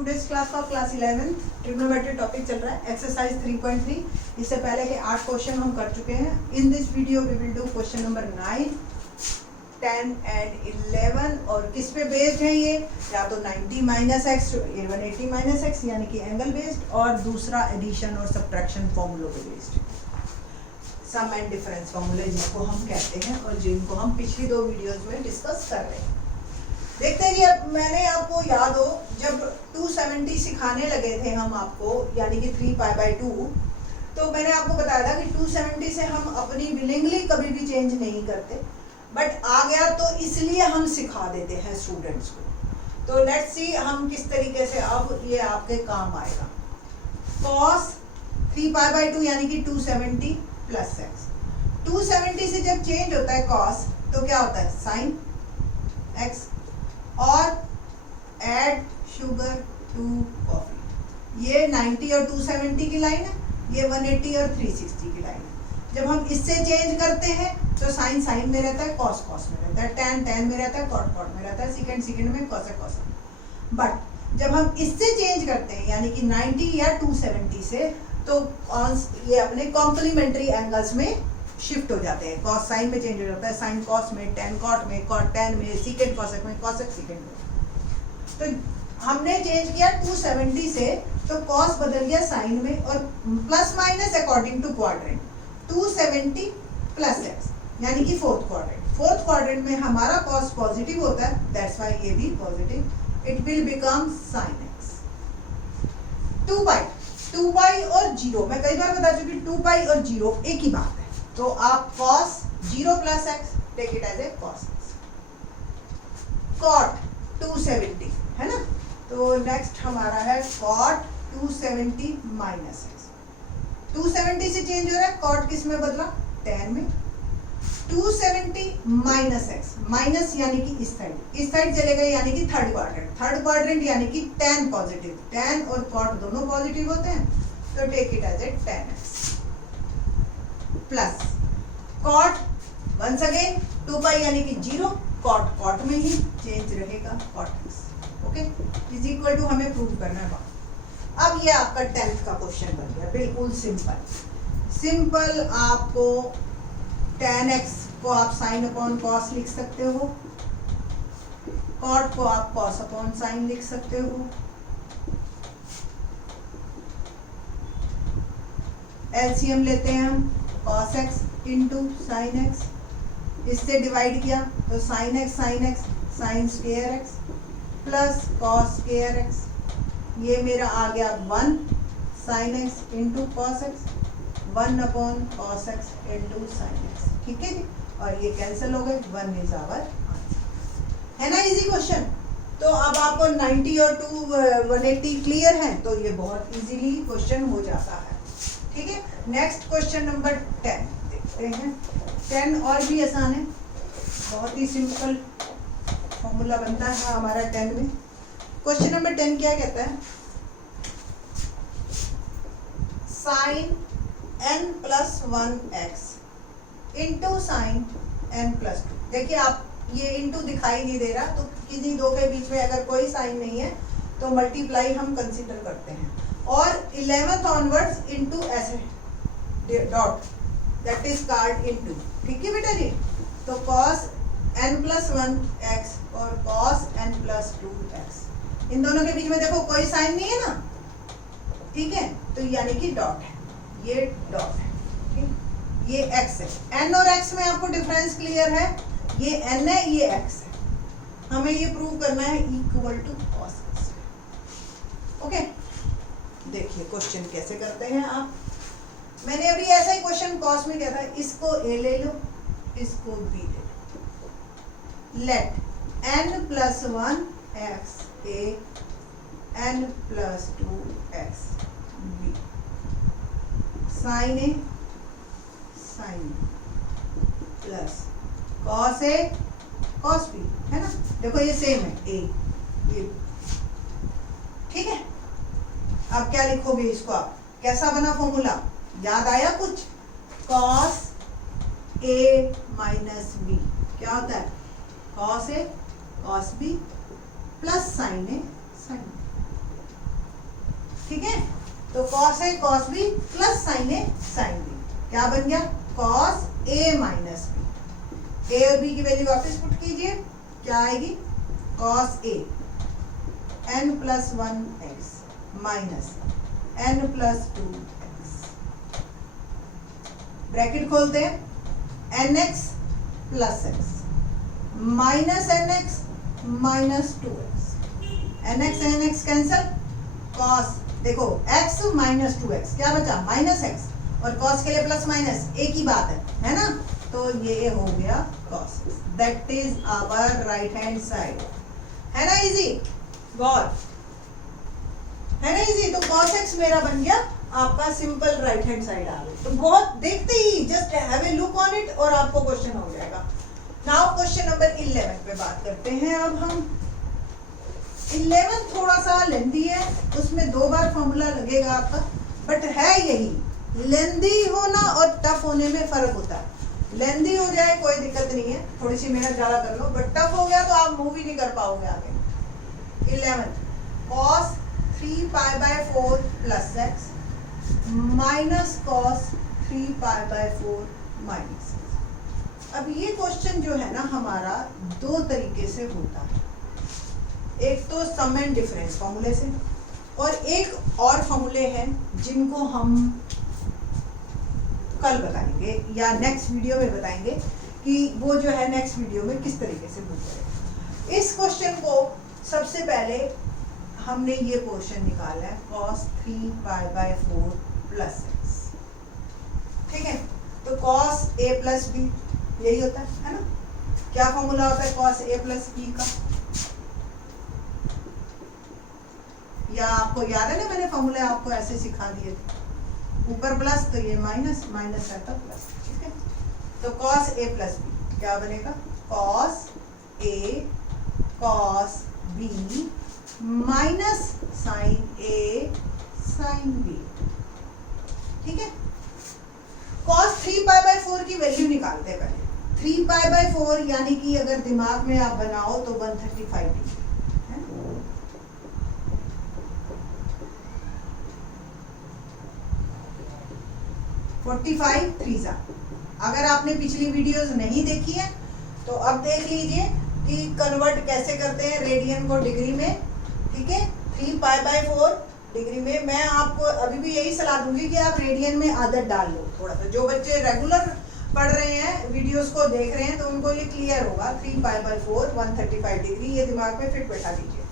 Today's class का class 11 trigonometry topic चल रहा है, एक्सरसाइज 3.3। इससे पहले के 8 क्वेश्चन हम कर चुके हैं। In this video we will do question number 9, 10 and 11। और किस पे बेस्ड है ये? या तो 90 माइनस एक्स 180 माइनस एक्स यानी कि एंगल बेस्ड, और दूसरा एडिशन और सब्ट्रैक्शन फॉर्मूलों पे बेस्ड, सम एंड डिफरेंस फॉर्मूले जिनको हम कहते हैं और जिनको हम पिछली 2 वीडियोस में डिस्कस कर रहे हैं। देखते हैं जी, अब मैंने आपको याद हो जब 270 सिखाने लगे थे हम आपको, यानी कि 3π/2, तो मैंने आपको बताया था कि 270 से हम अपनी विलिंगली कभी भी चेंज नहीं करते, बट आ गया तो इसलिए हम सिखा देते हैं स्टूडेंट्स को। तो लेट्स सी हम किस तरीके से अब ये आपके काम आएगा। cos 3π/2 यानी कि 270 प्लस एक्स। 270 से जब चेंज होता है cos तो क्या होता है sin x, और एड शुगर टू कॉफी। ये 90 और 270 की लाइन है, ये 180 और 360 की लाइन है। जब हम इससे चेंज करते हैं तो साइन साइन में रहता है, कॉस कॉस में रहता है, टैन टैन में रहता है, कॉट कॉट में रहता है, सेकंड सेकंड में कॉस कॉस। बट जब हम इससे चेंज करते हैं यानी कि 90 या 270 से, तो ये अपने कॉम्प्लीमेंट्री एंगल्स में शिफ्ट हो जाते हैं। कॉस साइन में चेंज हो जाता है, साइन कॉस में, टैन कॉट में, कॉट टैन में, सीकेंड कॉसेक में, कॉसेक सीकेंड में। तो हमने चेंज किया 270 से, तो कॉस बदल गया साइन में, और plus minus according to quadrant. 270 plus x यानी कि फोर्थ क्वाड्रेंट। फोर्थ क्वाड्रेंट में हमारा कॉस पॉजिटिव होता है, दैट्स व्हाई ये भी positive. It will become sine x. 2π और 0, मैं कई बार बता चुकी, 2π और 0 एक ही बात है। तो आप cos 0 plus x take it as a cos x। cot 270 है ना, तो नेक्स्ट हमारा है cot 270 माइनस एक्स। 270 से चेंज हो रहा है, cot किस में बदला? tan में। 270 माइनस एक्स, माइनस यानी कि इस साइड चले गए यानी कि थर्ड क्वाड्रेंट। थर्ड क्वाड्रेंट यानी कि tan पॉजिटिव, tan और cot दोनों पॉजिटिव होते हैं, तो take it as a tan x plus cot once again 2π यानी कि 0, cot cot में ही चेंज रहेगा, cot x। Okay, is equal to हमें प्रूव करना है। अब ये आपका 10th का क्वेश्चन बन गया, बिल्कुल सिंपल। आपको tan x को आप sin अपॉन cos लिख सकते हो, cot को आप cos अपॉन sin लिख सकते हो। एलसीएम लेते हैं हम, cos x into sine x, इससे डिवाइड किया तो sine x sine square x plus cos square x. ये मेरा आ गया 1 sine x into cos x, 1 upon cos x into sine x. ठीक है जी, और ये कैंसिल हो गए, 1 इज आवर आंसर। है ना इजी क्वेश्चन? तो अब आपको 90 और 180 क्लियर है, तो ये बहुत इजीली क्वेश्चन हो जाता है। ठीक है, नेक्स्ट क्वेश्चन नंबर 10 देखते हैं। 10 और भी आसान है, बहुत ही सिंपल फॉर्मूला बनता है हमारा 10 में। क्वेश्चन नंबर 10 क्या कहता है? Sine n plus 1x into sine n plus 2। देखिए आप, ये इंटू दिखाई नहीं दे रहा, तो किसी दो के बीच में अगर कोई साइन नहीं है तो मल्टीप्लाई हम कंसीडर करते हैं, और 11th ऑनवर्ड्स इंटू ऐसे dot, that is called into. ठीक है बेटा जी, तो cos n प्लस 1x और cos n प्लस 2x, इन दोनों के बीच में देखो कोई साइन नहीं है ना, ठीक है, तो यानी कि डॉट है, ये डॉट है। ठीक, ये x है। n और x में आपको डिफरेंस क्लियर है, ये n है, ये x है। हमें ये प्रूव करना है equal to cos x। Okay, देखिए क्वेश्चन कैसे करते हैं आप। मैंने अभी ऐसा ही क्वेश्चन कॉस में किया था, इसको a ले लो, इसको b ले लो। Let n plus 1x a, n plus 2x b, sine a sine plus cos a cos b, है ना। देखो ये सेम है, a ये, ठीक है। अब क्या लिखोगे इसको आप? कैसा बना फॉर्मूला, याद आया कुछ? cos a माइनस b क्या होता है? cos a cos b plus sine A sine. ठीक है, तो cos A cos B plus sine A sine B, क्या बन गया cos A minus B. A और बी की वैल्यू वापस पुट कीजिए, क्या आएगी cos A n plus 1x minus n plus 2x, bracket खोलते हैं, nx plus x minus nx minus 2x, nx cancel, cos देखो x माइनस 2x क्या बचा माइनस x, और cos के लिए प्लस माइनस एक ही बात है ना, तो ये हो गया cos x, that is our right hand side, है ना इजी, गॉड है ना इजी। तो cos x मेरा बन गया आपका सिंपल राइट हैंड साइड आ गई। तो बहुत देखते ही just have a look on it और आपको क्वेश्चन हो जाएगा। नाउ क्वेश्चन नंबर 11 पे बात करते हैं। अब हम 11 थोड़ा सा लेंथी है, उसमें 2 बार फॉर्मूला लगेगा आपका, बट है यही, लेंथी होना और टफ होने में फर्क होता है। लेंथी हो जाए कोई दिक्कत नहीं है, थोड़ी सी मेहनत ज्यादा कर लो, बट टफ हो गया तो आप मूव ही नहीं कर पाओगे आगे। 11 cos 3 pi by 4 plus x minus cos 3 pi by 4 minus. अब ये क्वेश्चन जो है ना हमारा 2 तरीके से होता है, एक तो सम एंड डिफरेंस फॉर्मूले से, और एक और फॉर्मूले हैं जिनको हम कल बताएंगे या नेक्स्ट वीडियो में बताएंगे कि वो जो है नेक्स्ट वीडियो में किस तरीके से मूव करेगा। इस क्वेश्चन को सबसे पहले हमने ये पोर्शन निकाला है cos 3 pi by 4 plus x, ठीक है। तो cos a प्लस b यही होता है ना, क्या फॉर्मूला होता है cos a प्लस b का, या आपको याद है ना मैंने फॉर्मूले आपको ऐसे सिखा दिए थे, ऊपर प्लस तो ये माइनस, माइनस है तो प्लस, ठीक है। तो cos a प्लस b क्या बनेगा cos a cos b minus sin a sin b, ठीक है। cos 3 पाई बाय 4 की वैल्यू निकालते हैं पहले। 3 पाई बाय 4 यानी कि अगर दिमाग में आप बनाओ तो 135 डिग्री है, 45 3 अगर आपने पिछली वीडियोस नहीं देखी है तो अब देख लीजिए कि कन्वर्ट कैसे करते हैं रेडियन को डिग्री में, ठीक है। 3 पाई बाय 4 डिग्री में मैं आपको अभी भी यही सलाह दूंगी कि आप रेडियन में आदत डाल लो थोड़ा सा। जो बच्चे रेगुलर पढ़ रहे हैं वीडियोस को देख रहे हैं तो उनको ये क्लियर होगा। 3 पाई बाय 4 135 डिग्री, ये दिमाग में फिट बैठा दीजिए।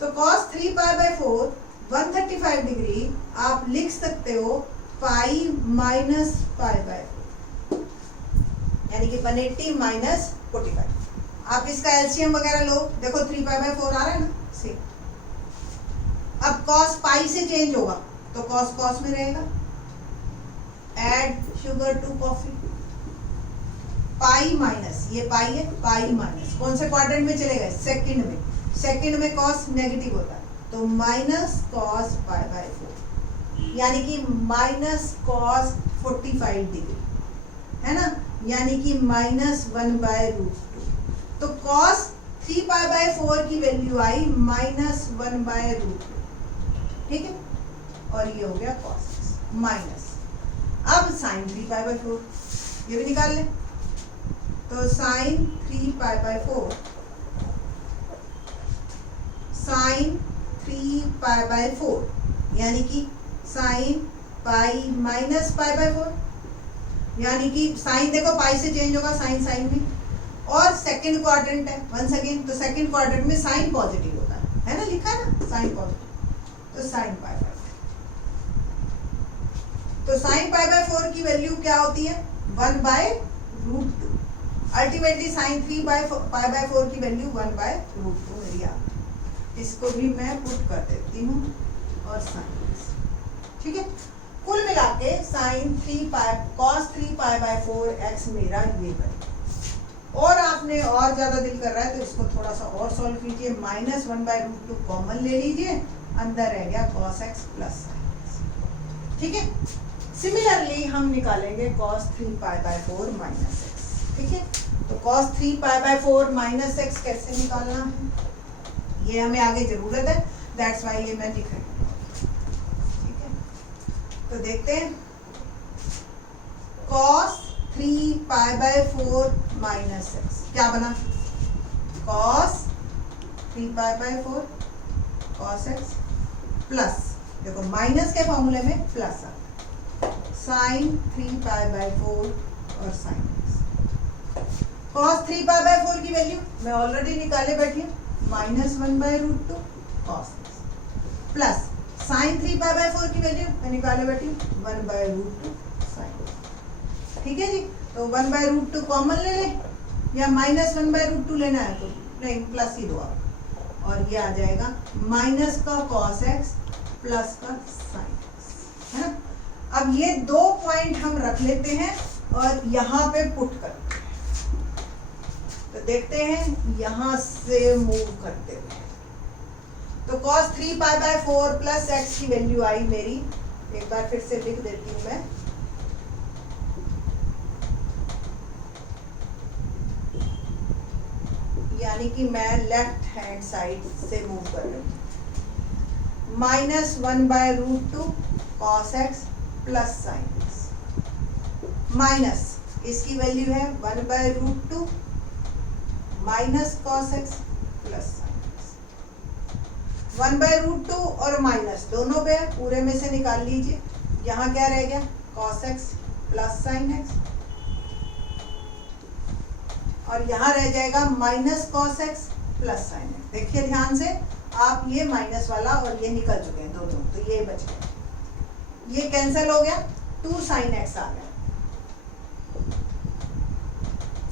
तो cos 3 पाई बाय 4 135 डिग्री आप लिख सकते हो पाई माइनस पाई बाय 4, यानी कि 180 माइनस 45। आप इसका एलसीएम वगैरह लो, देखो 3 पाई बाय 4 आ रहा है ना, सेम। अब cos पाई से चेंज होगा तो cos cos में रहेगा, add sugar to coffee, pi minus, ये पाई है, पाई माइनस कौन से क्वाड्रेंट में चलेगा सेकंड में, सेकंड में cos नेगेटिव होता है तो माइनस cos पाई बाय 4, यानी कि माइनस cos 45 डिग्री, है ना, यानी कि माइनस 1/√2। तो cos 3 पाई बाय 4 की वैल्यू आई माइनस 1/√2, ठीक है। और ये हो गया cos माइनस, अब sin 3 पाई बाय 4 ये भी निकाल लें। तो sin 3 pi by 4 sin 3 pi by 4 यानी कि sin pi minus pi by 4, यानी कि साइन देखो पाई से चेंज होगा, साइन साइन में, और सेकंड क्वाड्रेंट है वंस अगेन, तो सेकंड क्वाड्रेंट में साइन पॉजिटिव होता है ना, लिखा है ना साइन पॉजिटिव, तो साइन पाई बाय 4। तो साइन पाई बाय 4 की वैल्यू क्या होती है 1/√2। अल्टीमेटली साइन 3 पाई बाय 4 की वैल्यू 1/√2 मेरी आ, इसको भी मैं पुट कर देती हूँ और साइन, ठीक है। कुल मिला के sine 3 pi cos 3 pi by 4 x मेरा ये बनेगा। और आपने और ज्यादा दिल कर रहा है तो इसको थोड़ा सा और सॉल्व कीजिए, माइनस 1/√2 कॉमन ले लीजिए, अंदर रह गया cos x plus sin x, ठीक है। सिमिलरली हम निकालेंगे cos 3 pi by 4 minus x, ठीक है। तो cos 3 pi by 4 minus x कैसे निकालना है ये हमें आगे जरूरत है, दैट्स वाई ये मैं लिख रही हूँ। तो देखते हैं, cos 3π/4 माइनस एक्स क्या बना, cos 3π/4 cos x प्लस, देखो माइनस के फॉर्मूले में प्लस आता, sin 3π/4 और sin x। cos 3π/4 की वैल्यू मैं ऑलरेडी निकाले बैठी हूँ, -1/√2 cos x प्लस sin 3π/4 की वैल्यू मैं निकाले बैठी हूँ 1/√2 sin x। ठीक है जी, तो 1/√2 कॉमन ले लें या -1/√2 लेना है तो नहीं, प्लस ही दो आप, और ये आ जाएगा माइनस का cos x प्लस का sin x, है ना। अब ये दो पॉइंट हम रख लेते हैं और यहाँ पे पुट करते हैं, तो देखते हैं यहाँ से मूव करते हुए, तो cos 3π/4 प्लस x की वैल्यू आई मेरी, एक बार फिर से लिख देती हूँ मैं, यानी कि मैं लेफ्ट हैंड साइड से मूव कर रही हूँ, -1/√2 cos x plus sin x minus इसकी वैल्यू है 1/√2 minus cos x plus sin x। 1/√2 और माइनस दोनों पे पूरे में से निकाल लीजिए, यहाँ क्या रह गया cos x plus sin x, और यहाँ रह जाएगा minus cos x plus sin x। देखिए ध्यान से, आप ये माइनस वाला और ये निकल चुके हैं दोनों, तो ये बच गया, ये कैंसिल हो गया, 2 sin x आ गया।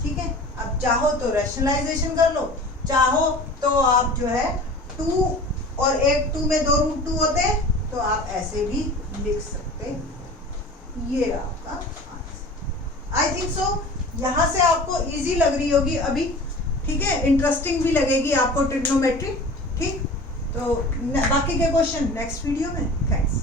ठीक है, अब चाहो तो रैशनलाइजेशन कर लो, चाहो तो आप जो है 2 और 2 में 2 √2 होते हैं तो आप ऐसे भी लिख सकते, ये आपका आंसर। आई थिंक सो यहाँ से आपको इजी लग रही होगी अभी, ठीक है, इंटरेस्टिंग भी लगेगी आपको ट्रिग्नोमेट्री। ठीक, तो बाकी के क्वेश्चन नेक्स्ट वीडियो में। थैंक्स।